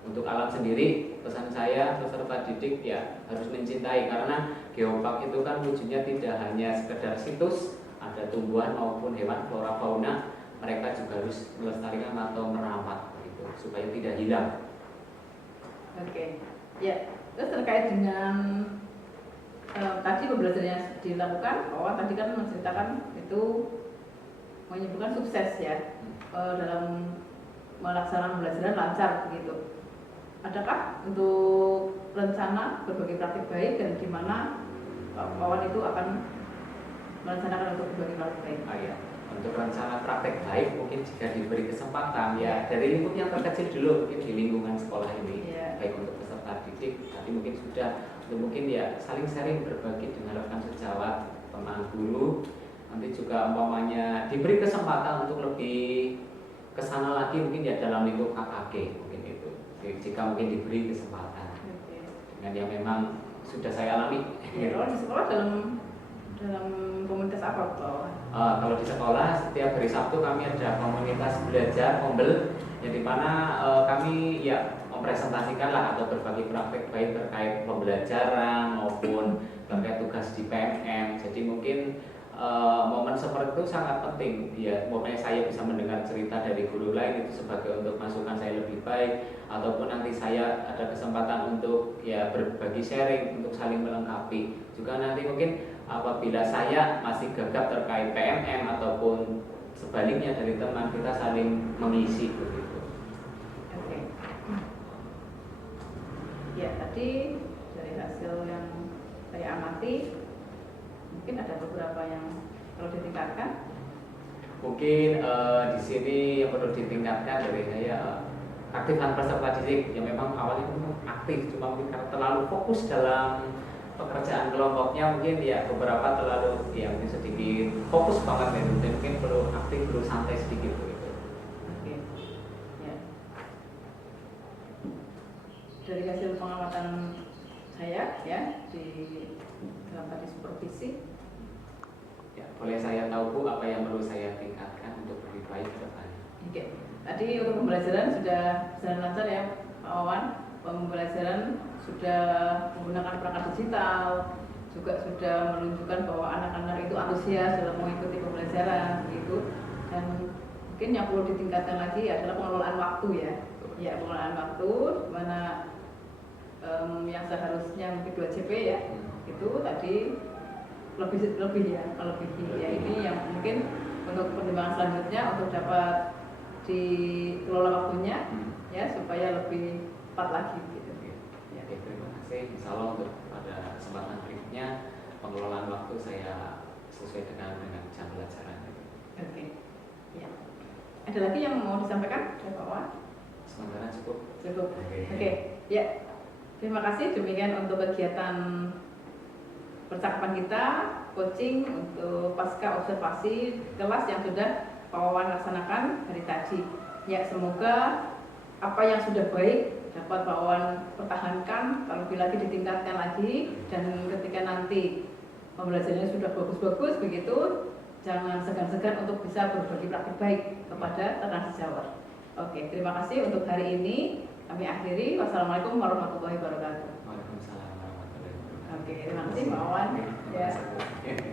Untuk alam sendiri, pesan saya peserta didik ya harus mencintai, karena geopark itu kan wujudnya tidak hanya sekedar situs, ada tumbuhan maupun hewan flora fauna, mereka juga harus melestarikan atau merawat gitu, supaya tidak hilang. Oke, ya. Terus terkait dengan tadi pembelajaran yang dilakukan, tadi kan menceritakan itu menyebutkan sukses ya dalam melaksanakan pembelajaran lancar begitu. Adakah untuk rencana berbagi praktik baik dan di mana Pak Wawan itu akan melaksanakan untuk berbagi praktik baik? Ya. Untuk rencana praktek baik mungkin jika diberi kesempatan ya dari lingkup yang terkecil dulu, mungkin di lingkungan sekolah ini baik untuk peserta didik, tadi mungkin sudah mungkin ya saling sharing berbagi dengan rekan sejawat, teman guru. Nanti juga umpamanya diberi kesempatan untuk lebih kesana lagi mungkin ya dalam lingkup KKG mungkin itu, jika mungkin diberi kesempatan dengan yang memang sudah saya alami. Ya, kalau di sekolah dalam komunitas apa Pak? Kalau di sekolah setiap hari Sabtu kami ada komunitas belajar Ombel, yang dimana kami ya mempresentasikan lah atau berbagi praktek baik terkait pembelajaran maupun terkait tugas di PMM. Jadi mungkin momen seperti tentu sangat penting ya, pokoknya saya bisa mendengar cerita dari guru lain itu sebagai untuk masukan saya lebih baik, ataupun nanti saya ada kesempatan untuk ya berbagi sharing untuk saling melengkapi. Juga nanti mungkin apabila saya masih gagap terkait PMM ataupun sebaliknya dari teman, kita saling mengisi begitu. Oke. Ya, tadi dari hasil yang saya amati mungkin ada beberapa yang perlu ditingkatkan. Mungkin di sini yang perlu ditingkatkan dari saya aktifkan peserta didik yang memang awalnya aktif, cuma mungkin karena terlalu fokus dalam pekerjaan kelompoknya, mungkin ya beberapa terlalu ya mungkin sedikit fokus banget itu, dan mungkin perlu aktif, perlu santai sedikit begitu. Oke. Ya. Dari hasil pengamatan saya ya di dalam tadi supervisi, Ya, boleh saya tahu Bu apa yang perlu saya tingkatkan untuk lebih baik ke depannya? oke. Tadi untuk pembelajaran sudah berjalan lancar ya Pak Wawan. Pembelajaran sudah menggunakan perangkat digital, juga sudah menunjukkan bahwa anak-anak itu antusias dalam mengikuti pembelajaran begitu. Dan mungkin yang perlu ditingkatkan lagi adalah pengelolaan waktu ya. Ya, pengelolaan waktu di mana yang seharusnya mungkin 2 CP ya, itu tadi lebih ya, ini yang mungkin untuk pertimbangan selanjutnya untuk dapat dikelola waktunya ya supaya lebih tepat lagi gitu. Ya, terima kasih. Insya Allah untuk pada kesempatan berikutnya pengelolaan waktu saya sesuai dengan jam pelajaran. Oke. Ya. Ada lagi yang mau disampaikan dari Pak Wan? Sementara cukup. Cukup. Oke. Ya. Terima kasih, demikian untuk kegiatan percakapan kita, coaching untuk pasca observasi kelas yang sudah Pak Wawan laksanakan hari tadi. Ya, semoga apa yang sudah baik dapat Pak Wawan pertahankan, terlebih lagi ditingkatkan lagi, dan ketika nanti pembelajarannya sudah bagus-bagus begitu, jangan segan-segan untuk bisa berbagi praktik baik kepada rekan sejawat. Oke, terima kasih untuk hari ini. Kami akhiri. Wassalamualaikum warahmatullahi wabarakatuh. Waalaikumsalam warahmatullahi wabarakatuh. Oke, terima kasih Pak Wawan. Ya.